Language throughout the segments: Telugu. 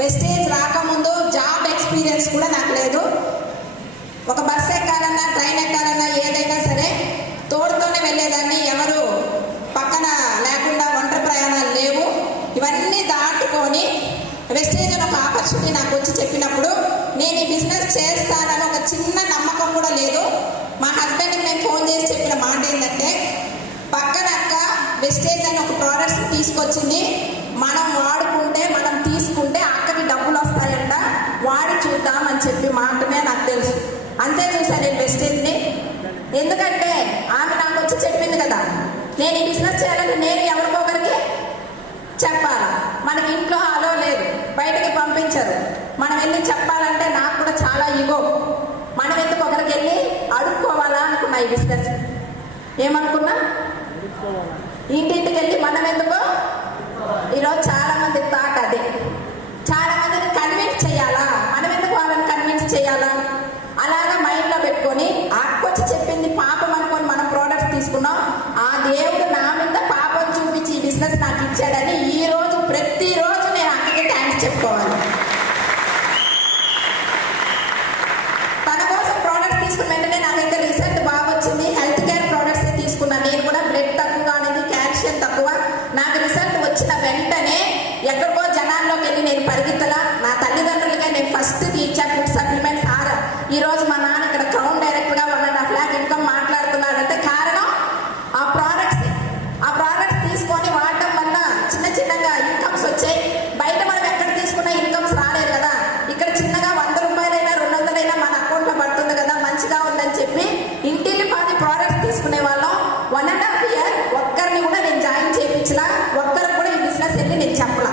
వెస్టేజ్ రాకముందు జాబ్ ఎక్స్పీరియన్స్ కూడా నాకు లేదు. ఒక బస్సు ఎక్కాలన్నా ట్రైన్ ఎక్కాలన్నా ఏదైనా సరే తోడుతోనే వెళ్ళేదాన్ని, ఎవరు పక్కన లేకుండా ఒంటరి ప్రయాణాలు లేవు. ఇవన్నీ దాటుకొని వెస్టేజ్ అని ఒక ఆపర్చునిటీ నాకు వచ్చి చెప్పినప్పుడు నేను ఈ బిజినెస్ చేస్తానని ఒక చిన్న నమ్మకం కూడా లేదు. మా హస్బెండ్కి నేను ఫోన్ చేసి చెప్పిన మాట ఏంటంటే, పక్కన అక్క వెస్టేజ్ అని ఒక ప్రోడక్ట్స్ తీసుకొచ్చింది, మనం వాడుకుంటే మనం తీసుకుంటే అక్కకి డబ్బులు వస్తాయంట, వాడి చూద్దామని చెప్పి మాటనే నాకు తెలుసు. అంతే చూసాను నేను వెస్టేజ్ని. ఎందుకంటే ఆమె నాకు వచ్చి చెప్పింది కదా, నేను ఈ బిజినెస్ చేయాలంటే నేను ఎవరికొకరికి చెప్పాలి. మనకి ఇంట్లో ఆలో లేదు, బయటకి పంపించరు. మనం వెళ్ళి చెప్పాలంటే నాకు కూడా చాలా ఈగో. మనం ఎందుకు ఒకరికి వెళ్ళి అడుక్కోవాలా అనుకున్నా ఈ బిజినెస్. ఏమనుకున్నా, ఇంటింటికి వెళ్ళి మనం ఎందుకు. ఈరోజు చాలా మంది థాట్ అదే, చాలా మందిని కన్విన్స్ చేయాలా, మనం ఎందుకు వాళ్ళని కన్విన్స్ చేయాలా, అలాగా మైండ్లో పెట్టుకొని అక్కొచ్చి చెప్పింది పాపం అనుకొని మనం ప్రోడక్ట్స్ తీసుకున్నాం. ఆ దేవుడు నా మీద పాపం చూపించి ఈ బిజినెస్ నాకు ఇచ్చాడని ఈ రోజు ప్రతిరోజు నేను అక్కడికి థ్యాంక్స్ చెప్పుకోవాలి. తన కోసం ప్రోడక్ట్స్ తీసుకున్న వెంటనే నాకైతే రిజల్ట్ బాగా వచ్చింది. హెల్త్ కేర్ ప్రోడక్ట్స్ తీసుకున్నాను. నేను కూడా బ్లడ్ తక్కువ అనేది, కాల్షియం తక్కువ. నాకు రిజల్ట్ వచ్చిన వెంటనే ఎక్కడికో జనాల్లోకి వెళ్ళి నేను పరిగెత్తలా. నా తల్లిదండ్రులకే నేను ఫస్ట్ ఇచ్చా ఫుడ్ సప్లిమెంట్స్. ఈ రోజు మా నాన్న ఇక్కడ క్రౌన్ డైరెక్టర్ గా 1.5 lakh ఇన్కమ్ మాట్లాడుతున్నారంటే కారణం ఆ ప్రోడక్ట్స్. ఆ ప్రోడక్ట్స్ తీసుకొని వాడటం వల్ల చిన్న చిన్నగా ఇన్కమ్స్ వచ్చాయి. బయట మనం ఎక్కడ తీసుకున్న ఇన్కమ్స్ రాలేదు కదా, ఇక్కడ చిన్నగా 100 రూపాయలైనా 200 అయినా మన అకౌంట్ లో పడుతుంది కదా, మంచిగా ఉందని చెప్పి ఇంటిల్లి 10 ప్రోడక్ట్స్ తీసుకునే వాళ్ళం. 1.5 year ఒక్కరిని కూడా నేను జాయిన్ చేయించలా, ఒక్కరికి కూడా ఈ బిజినెస్ వెళ్ళి నేను చెప్పలా.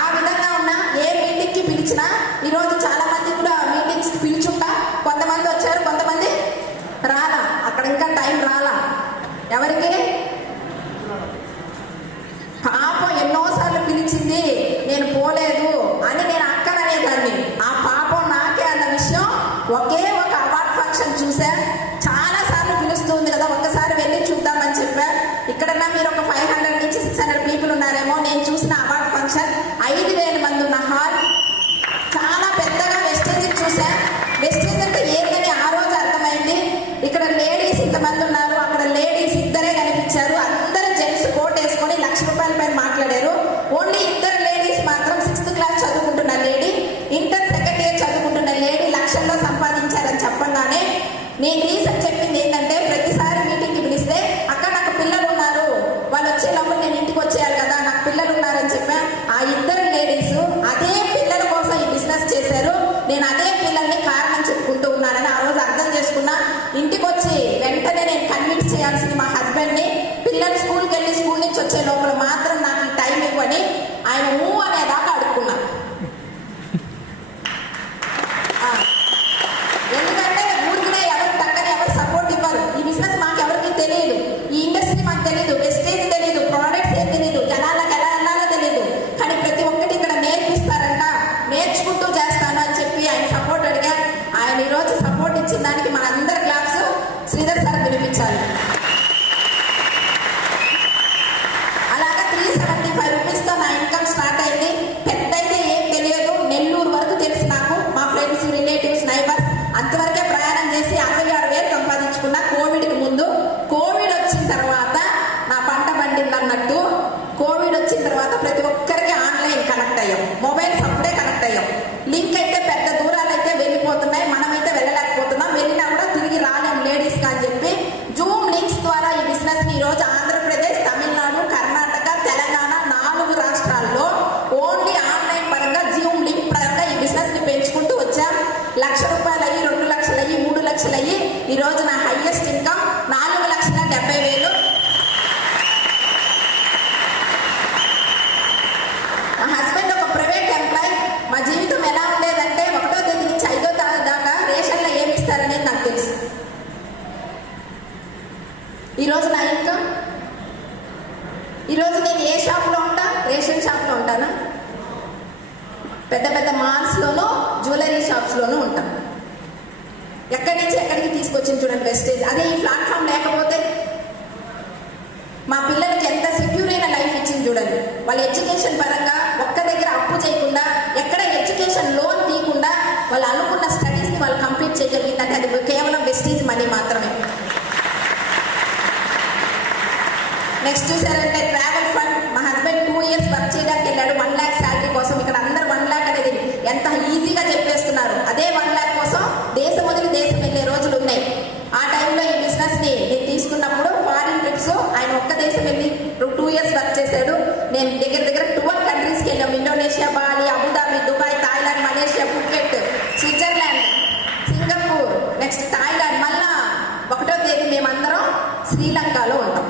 ఆ విధంగా ఉన్న ఏ మీటింగ్ కి పిలిచినా ఈరోజు చాలా మంది కూడా మీటింగ్స్ కి పిలుచుంటా, కొంతమంది వచ్చారు, కొంతమంది రాలా. అక్కడ ఇంకా టైం రాలా. ఎవరికి పాపం ఎన్నోసార్లు పిలిచింది, నేను పోలేదు అని నేను అక్కడ అనేదాన్ని. ఆ పాపం నాకే అన్న విషయం ఒకే ఒక అవార్డ్ ఫంక్షన్ చూసా. చాలా సార్లు పిలుస్తుంది కదా, ఒక్కసారి వెళ్ళి చూద్దామని చెప్పా. ఇక్కడన్నా మీరు ఒక 500 నుంచి 600 పీపుల్ ఉన్నారేమో. నేను చూసిన అవార్డ్ ఫంక్షన్ 5,000 మంది ఉన్న హాల్, చాలా పెద్దగా వెస్టేజ్ చూసా. వెస్టేజ్ అంటే ఏంటని ఆ రోజు అర్థమైంది. ఇక్కడ లేడీస్ ఇంతమంది ఉన్నారు, అక్కడ లేడీస్ ఇద్దరే కనిపించారు. అందరూ జెంట్స్ కోట్ వేసుకొని 1,00,000 రూపాయల పైన మాట్లాడారు. ఓన్లీ 2 లేడీస్ మాత్రం 6th క్లాస్ చదువుకుంటున్న లేడీ, ఇంటర్ 2nd year చదువుకుంటున్న లేడీ లక్షల్లో సంపాదించారని చెప్పగానే నేను రీజన్ చెప్పింది ఏంటంటే, ప్రతిసారి మీటింగ్కి పిలిస్తే అక్కడ నాకు పిల్లలు ఉన్నారు, వాళ్ళు వచ్చేటప్పుడు నేను ఇంటికి వచ్చేయాలి కదా, నాకు పిల్లలు ఉన్నారని చెప్పా. ఆ 2 లేడీస్ అదే పిల్లల కోసం ఈ బిజినెస్ చేశారు. నేను అదే పిల్లల్ని కారణం చెప్పుకుంటూ ఉన్నానని ఆ రోజు అర్థం చేసుకున్నా. ఇంటికి వచ్చి వెంటనే నేను కన్విన్స్ చేయాల్సింది మా హస్బెండ్ని. పిల్లలు స్కూల్కి వెళ్ళి స్కూల్ నుంచి వచ్చే లోపల మాత్రం నాకు ఈ టైం ఇవ్వని ఆయన అనేదాకా అడుక్కున్నా. ఎందుకంటే ఊరికినే ఎవరు తగ్గని ఎవరు సపోర్ట్ ఇవ్వరు. ఈ బిజినెస్ మాకు ఎవరికి తెలియదు, ఈ ఇండస్ట్రీ మాకు తెలియదు, వెస్టేజ్ తెలియదు, ప్రోడక్ట్స్ ఏం తెలియదు, జనాలకు ఎలా వెళ్ళాలో తెలియదు. కానీ ప్రతి ఒక్కటి ఇక్కడ నేర్పిస్తారంట, నేర్చుకుంటూ చేస్తాను అని చెప్పి ఆయన సపోర్ట్ అడిగా. ఆయన ఈరోజు సపోర్ట్ ఇచ్చిన దానికి మనందరి క్లాప్స్ శ్రీధర్ సార్ వినిపించాలి. అలాగా 375 రూపీస్తో నా ఇన్కమ్ స్టార్ట్ అయింది. పెద్ద అయితే ఏం తెలియదు, నెల్లూరు వరకు తెలుసు నాకు. మా ఫ్రెండ్స్, రిలేటివ్స్, నైబర్స్ అంతవరకే ప్రయాణం చేసి 66,000 సంపాదించుకున్నా కోవిడ్కి ముందు. కోవిడ్ వచ్చిన తర్వాత నా పంట పండింది అన్నట్టు, కోవిడ్ వచ్చిన తర్వాత ప్రతి ఒక్కరికి ఆన్లైన్ కనెక్ట్ అయ్యాం, మొబైల్స్ అప్పుడే కనెక్ట్ అయ్యాం. లింక్ అయితే పెద్ద దూరాలు అయితే వెళ్ళిపోతున్నాయి, మనమైతే వెళ్ళలేకపోతున్నాం, వెళ్ళినా కూడా తిరిగి రాలేం లేడీస్కి అని చెప్పి జూమ్ లింక్స్ ద్వారా ఈ బిజినెస్ని ఈరోజు ఆంధ్రప్రదేశ్, తమిళనాడు, కర్ణాటక, తెలంగాణ 4 రాష్ట్రాల్లో ఓన్లీ ఆన్లైన్ పరంగా జూమ్ లింక్ పరంగా ఈ బిజినెస్ని పెంచుకుంటూ వచ్చాం. 1,00,000 రూపాయలు అయ్యి, 2 లక్షలు అయ్యి, 3 లక్షలు అయ్యి ఈరోజు నా హైయెస్ట్ ఇన్కమ్ 4,70,000. మా హస్బెండ్ ఒక ప్రైవేట్ ఎంప్లాయ్. మా జీవితం ఎలా ఉండేదంటే 1వ తేదీ నుంచి 5వ తేదీ దాకా రేషన్లో ఏమి ఇస్తారనేది నాకు తెలుసు. ఈరోజు నా ఇన్కమ్, ఈరోజు నేను ఏ షాప్లో ఉంటా, రేషన్ షాప్లో ఉంటానా, పెద్ద పెద్ద మాల్స్లోనూ జ్యువెలరీ షాప్స్లోనూ ఉంటాను. ఎక్కడి నుంచి ఎక్కడికి తీసుకొచ్చింది చూడండి వెస్టేజ్. అదే ఈ ప్లాట్ఫామ్ లేకపోతే మా పిల్లలకి ఎంత సెక్యూర్ అయిన లైఫ్ ఇచ్చింది చూడండి. వాళ్ళ ఎడ్యుకేషన్ పరంగా ఒక్క దగ్గర అప్పు చేయకుండా చేయగలిగిందంటే అది కేవలం వెస్టీజ్ మనీ మాత్రమే. నెక్స్ట్ చూసారంటే ట్రావెల్ ఫండ్. మా హస్బెండ్ 2 years వర్క్ చేయడానికి వెళ్ళాడు 1 lakh శాలరీ కోసం. ఇక్కడ అందరు 1 lakh అనేది ఎంత ఈజీగా చెప్పేస్తున్నారు. అదే 1 lakh కోసం దేశం వదిలి దేశం వెళ్ళే రోజులు ఉన్నాయి. ఆ టైంలో ఈ బిజినెస్ ని నేను తీసుకున్నప్పుడు ఫారిన్ ట్రిప్స్ ఆయన ఒక్క దేశం వెళ్ళి 2 years వర్క్ చేశాడు. నేను దగ్గర 12 కంట్రీస్కి వెళ్ళాం. Indonesia, Bali, Abu Dhabi, Dubai, Thailand, Malaysia, Phuket, Switzerland, Singapore, next Thailand. మళ్ళా 1వ తేదీ మేమందరం శ్రీలంకలో ఉంటాం.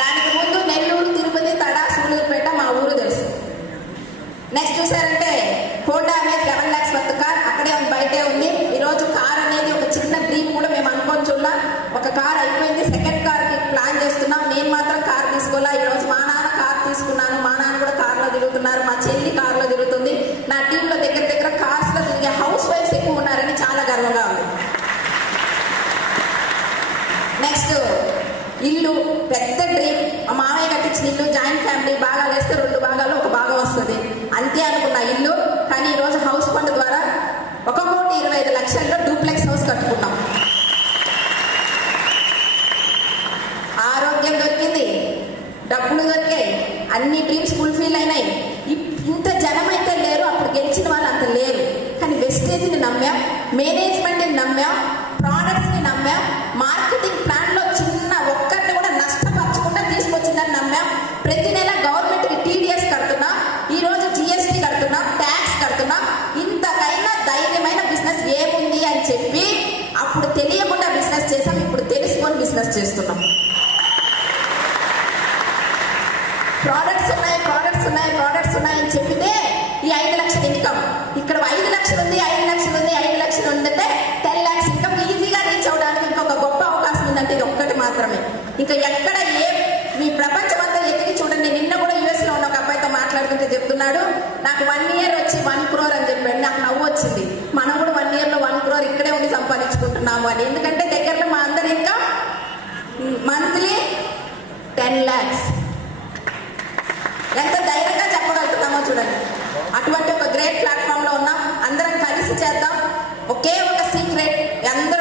దానికి ముందు నెల్లూరు, తిరుపతి, తడ, సూలూరుపేట మా ఊరు తెలుసు. నెక్స్ట్ చూసారంటే Honda amaze 11 lakhs worth car అక్కడే బయటే ఉంది. ఈరోజు కార్ అనేది ఒక చిన్న డ్రీమ్ కూడా మేము అనుకోని చూడాల. ఒక కార్ అయిపోయింది, సెకండ్ కార్ కి ప్లాన్ చేస్తున్నాం. నేను మాత్రం కార్ తీసుకోవాలా. ఈరోజు మా నాన్న కార్ తీసుకున్నాను, మా నాన్న కూడా కార్లో తిరుగుతున్నారు, మా చెల్లి కార్లో తిరుగుతుంది. నా టీంలో దగ్గర కార్స్ లో తిరిగే హౌస్ వైఫ్స్ ఎక్కువ ఉన్నారని చాలా గర్వంగా ఉంది. నెక్స్ట్ ఇల్లు పెద్ద డ్రీమ్. మా మామయ్య కట్టించిన ఇల్లు, జాయింట్ ఫ్యామిలీ, భాగాలు వేస్తే 2 భాగాలు 1 భాగం వస్తుంది అంతే అనుకున్న ఇల్లు. కానీ ఈరోజు హౌస్ ఫండ్ ద్వారా 1,25,00,000 డూప్లెక్స్ హౌస్ కట్టుకున్నాం. ఆరోగ్యం దొరికింది, డబ్బులు దొరికాయి, అన్ని డ్రీమ్స్ ఫుల్ఫిల్ అయినాయి. ఇంత జనం అయితే లేరు, అప్పుడు గెలిచిన వాళ్ళు అంత లేరు. కానీ వెస్టేజ్ని నమ్మాం, మేనేజ్మెంట్ని నమ్మాం, ప్రోడక్ట్స్ని నమ్మాం, మార్కెటింగ్ ప్లాన్లో చిన్న ఒక్కరిని కూడా నష్టపరచకుండా తీసుకొచ్చిందని నమ్మాం. ప్రతి నెల గవర్నమెంట్కి TDS కడుతున్నాం, ఈరోజు GST కడుతున్నాం, ట్యాక్స్ కడుతున్నాం. ఇంతకైనా ధైర్యమైన బిజినెస్ ఏముంది అని చెప్పి అప్పుడు తెలియకుండా బిజినెస్ చేసాం, ఇప్పుడు తెలుసుకొని బిజినెస్ చేస్తున్నాం. ప్రోడక్ట్స్ ఉన్నాయని చెప్పితే ఈ 5 లక్షల ఇన్కమ్, ఇక్కడ 5 లక్షలు ఉంది, 5 లక్షలు ఉందంటే 10 lakhs ఇన్కమ్ ఈజీగా రీచ్ అవడానికి ఇంకొక గొప్ప అవకాశం ఉందంటే ఇది ఒక్కటి మాత్రమే. ఇంకా ఎక్కడ మీ ప్రపంచం అంతా ఎతికి చూడండి. నిన్న కూడా US లో ఉన్న ఒక అబ్బాయితో మాట్లాడుతుంటే చెప్తున్నాడు, నాకు 1 year వచ్చి 1 crore అని చెప్పాడు. నాకు నవ్వు వచ్చింది. మనం కూడా 1 year లో 1 crore ఇక్కడే ఉండి సంపాదించుకుంటున్నాము అని. ఎందుకంటే దగ్గరలో మా అందరి ఇన్కమ్ మంత్లీ 10 lakhs. ఎంత ధైర్యంగా చెప్పగలుగుతున్నామో చూడండి. అటువంటి ఒక గ్రేట్ ప్లాట్ఫామ్ లో ఉన్నాం. అందరం కలిసి చేద్దాం. ఒకే ఒక సీక్రెట్, అందరూ